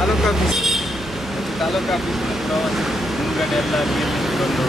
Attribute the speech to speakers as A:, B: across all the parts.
A: Taluk office. Taluk office ಮುಂದ್ಗಡೆ ಎಲ್ಲ ನೀರು ನಿಂತ್ಕೊಂಡು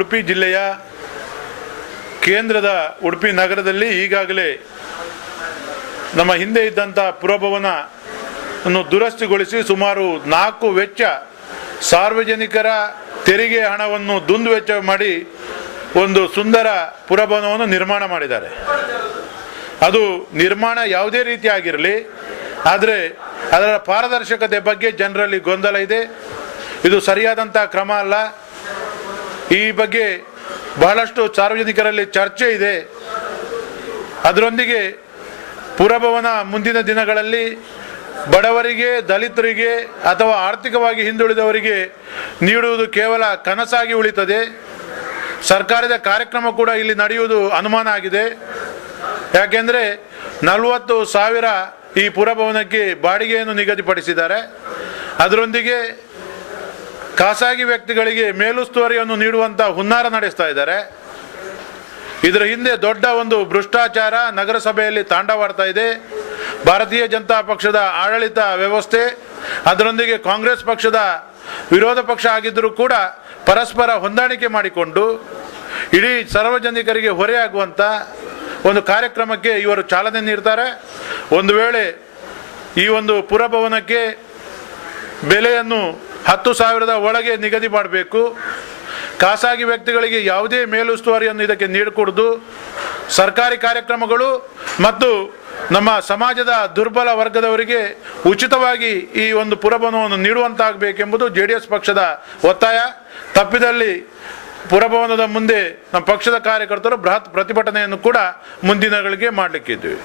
B: ಉಡುಪಿ ಜಿಲ್ಲೆಯ ಕೇಂದ್ರದ ಉಡುಪಿ ನಗರದಲ್ಲಿ ಈಗಾಗಲೇ ನಮ್ಮ ಹಿಂದೆ ಇದ್ದಂಥ ಪುರಭವನ ಅನ್ನು ದುರಸ್ತಿಗೊಳಿಸಿ ಸುಮಾರು ನಾಲ್ಕು ವೆಚ್ಚ ಸಾರ್ವಜನಿಕರ ತೆರಿಗೆ ಹಣವನ್ನು ದುಂದು ವೆಚ್ಚ ಮಾಡಿ ಒಂದು ಸುಂದರ ಪುರಭವನವನ್ನು ನಿರ್ಮಾಣ ಮಾಡಿದ್ದಾರೆ. ಅದು ನಿರ್ಮಾಣ ಯಾವುದೇ ರೀತಿ ಆಗಿರಲಿ, ಆದರೆ ಅದರ ಪಾರದರ್ಶಕತೆ ಬಗ್ಗೆ ಜನರಲ್ಲಿ ಗೊಂದಲ ಇದೆ. ಇದು ಸರಿಯಾದಂಥ ಕ್ರಮ ಅಲ್ಲ. ಈ ಬಗ್ಗೆ ಬಹಳಷ್ಟು ಸಾರ್ವಜನಿಕರಲ್ಲಿ ಚರ್ಚೆ ಇದೆ. ಅದರೊಂದಿಗೆ ಪುರಭವನ ಮುಂದಿನ ದಿನಗಳಲ್ಲಿ ಬಡವರಿಗೆ, ದಲಿತರಿಗೆ ಅಥವಾ ಆರ್ಥಿಕವಾಗಿ ಹಿಂದುಳಿದವರಿಗೆ ನೀಡುವುದು ಕೇವಲ ಕನಸಾಗಿ ಉಳಿತದೆ. ಸರ್ಕಾರದ ಕಾರ್ಯಕ್ರಮ ಕೂಡ ಇಲ್ಲಿ ನಡೆಯುವುದು ಅನುಮಾನ ಆಗಿದೆ. ಯಾಕೆಂದರೆ ನಲವತ್ತು ಸಾವಿರ ಈ ಪುರಭವನಕ್ಕೆ ಬಾಡಿಗೆಯನ್ನು ನಿಗದಿಪಡಿಸಿದ್ದಾರೆ. ಅದರೊಂದಿಗೆ ಖಾಸಗಿ ವ್ಯಕ್ತಿಗಳಿಗೆ ಮೇಲುಸ್ತುವರಿಯನ್ನು ನೀಡುವಂತ ಹುನ್ನಾರ ನಡೆಸ್ತಾ ಇದ್ದಾರೆ. ಇದರ ಹಿಂದೆ ದೊಡ್ಡ ಒಂದು ಭ್ರಷ್ಟಾಚಾರ ನಗರಸಭೆಯಲ್ಲಿ ತಾಂಡವಾಡ್ತಾ ಇದೆ. ಭಾರತೀಯ ಜನತಾ ಪಕ್ಷದ ಆಡಳಿತ ವ್ಯವಸ್ಥೆ, ಅದರೊಂದಿಗೆ ಕಾಂಗ್ರೆಸ್ ಪಕ್ಷದ ವಿರೋಧ ಪಕ್ಷ ಆಗಿದ್ದರೂ ಕೂಡ ಪರಸ್ಪರ ಹೊಂದಾಣಿಕೆ ಮಾಡಿಕೊಂಡು ಇಡೀ ಸಾರ್ವಜನಿಕರಿಗೆ ಹೊರೆಯಾಗುವಂಥ ಒಂದು ಕಾರ್ಯಕ್ರಮಕ್ಕೆ ಇವರು ಚಾಲನೆ ನೀಡ್ತಾರೆ. ಒಂದು ವೇಳೆ ಈ ಒಂದು ಪುರಭವನಕ್ಕೆ ಬೆಲೆಯನ್ನು ಹತ್ತು ಸಾವಿರದ ಒಳಗೆ ನಿಗದಿ ಮಾಡಬೇಕು. ಖಾಸಗಿ ವ್ಯಕ್ತಿಗಳಿಗೆ ಯಾವುದೇ ಮೇಲುಸ್ತುವಾರಿಯನ್ನು ಇದಕ್ಕೆ ನೀಡಕೂಡದು. ಸರ್ಕಾರಿ ಕಾರ್ಯಕ್ರಮಗಳು ಮತ್ತು ನಮ್ಮ ಸಮಾಜದ ದುರ್ಬಲ ವರ್ಗದವರಿಗೆ ಉಚಿತವಾಗಿ ಈ ಒಂದು ಪುರಭವನವನ್ನು ನೀಡುವಂತಾಗಬೇಕೆಂಬುದು ಜೆ ಡಿ ಎಸ್ ಪಕ್ಷದ ಒತ್ತಾಯ. ತಪ್ಪಿದಲ್ಲಿ ಪುರಭವನದ ಮುಂದೆ ನಮ್ಮ ಪಕ್ಷದ ಕಾರ್ಯಕರ್ತರು ಬೃಹತ್ ಪ್ರತಿಭಟನೆಯನ್ನು ಕೂಡ ಮುಂದಿನಗಳಿಗೆ ಮಾಡಲಿಕ್ಕಿದ್ದೀವಿ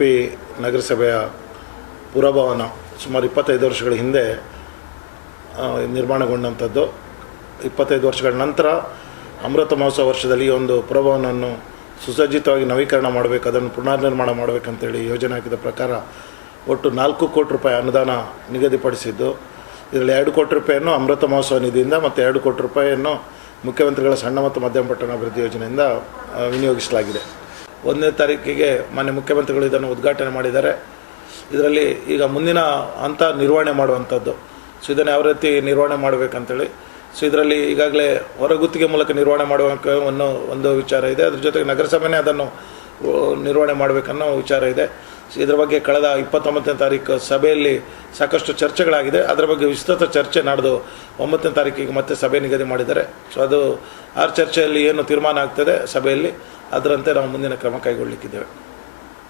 C: ಉಡುಪಿ ನಗರಸಭೆಯ ಪುರಭವನ ಸುಮಾರು ಇಪ್ಪತ್ತೈದು ವರ್ಷಗಳ ಹಿಂದೆ ನಿರ್ಮಾಣಗೊಂಡಂಥದ್ದು. ಇಪ್ಪತ್ತೈದು ವರ್ಷಗಳ ನಂತರ ಅಮೃತ ಮಹೋತ್ಸವ ವರ್ಷದಲ್ಲಿ ಈ ಒಂದು ಪುರಭವನವನ್ನು ಸುಸಜ್ಜಿತವಾಗಿ ನವೀಕರಣ ಮಾಡಬೇಕು, ಅದನ್ನು ಪುನರ್ನಿರ್ಮಾಣ ಮಾಡಬೇಕಂತೇಳಿ ಯೋಜನೆ ಹಾಕಿದ ಪ್ರಕಾರ ಒಟ್ಟು ನಾಲ್ಕು ಕೋಟಿ ರೂಪಾಯಿ ಅನುದಾನ ನಿಗದಿಪಡಿಸಿದ್ದು. ಇದರಲ್ಲಿ ಎರಡು ಕೋಟಿ ರೂಪಾಯಿಯನ್ನು ಅಮೃತ ಮಹೋತ್ಸವ ನಿಧಿಯಿಂದ ಮತ್ತು ಎರಡು ಕೋಟಿ ರೂಪಾಯಿಯನ್ನು ಮುಖ್ಯಮಂತ್ರಿಗಳ ಸಣ್ಣ ಮತ್ತು ಮಧ್ಯಮ ಪಟ್ಟಣ ಅಭಿವೃದ್ಧಿ ಯೋಜನೆಯಿಂದ ವಿನಿಯೋಗಿಸಲಾಗಿದೆ. ಒಂದನೇ ತಾರೀಕಿಗೆ ಮಾನ್ಯ ಮುಖ್ಯಮಂತ್ರಿಗಳು ಇದನ್ನು ಉದ್ಘಾಟನೆ ಮಾಡಿದ್ದಾರೆ. ಇದರಲ್ಲಿ ಈಗ ಮುಂದಿನ ಹಂತ ನಿರ್ವಹಣೆ ಮಾಡುವಂಥದ್ದು. ಸೊ ಇದನ್ನು ಯಾವ ರೀತಿ ನಿರ್ವಹಣೆ ಮಾಡಬೇಕಂತೇಳಿ. ಸೊ ಇದರಲ್ಲಿ ಈಗಾಗಲೇ ಹೊರಗುತ್ತಿಗೆ ಮೂಲಕ ನಿರ್ವಹಣೆ ಮಾಡುವ ಒಂದು ವಿಚಾರ ಇದೆ. ಅದ್ರ ಜೊತೆಗೆ ನಗರಸಭೆನೇ ಅದನ್ನು ನಿರ್ವಹಣೆ ಮಾಡಬೇಕನ್ನೋ ವಿಚಾರ ಇದೆ. ಇದರ ಬಗ್ಗೆ ಕಳೆದ ಇಪ್ಪತ್ತೊಂಬತ್ತನೇ ತಾರೀಕು ಸಭೆಯಲ್ಲಿ ಸಾಕಷ್ಟು ಚರ್ಚೆಗಳಾಗಿದೆ. ಅದರ ಬಗ್ಗೆ ವಿಸ್ತೃತ ಚರ್ಚೆ ನಡೆದು ಒಂಬತ್ತನೇ ತಾರೀಕಿಗೆ ಮತ್ತೆ ಸಭೆ ನಿಗದಿ ಮಾಡಿದ್ದಾರೆ. ಸೊ ಅದು ಆ ಚರ್ಚೆಯಲ್ಲಿ ಏನು ತೀರ್ಮಾನ ಆಗ್ತದೆ ಸಭೆಯಲ್ಲಿ, ಅದರಂತೆ ನಾವು ಮುಂದಿನ ಕ್ರಮ ಕೈಗೊಳ್ಳಲಿಕ್ಕಿದ್ದೇವೆ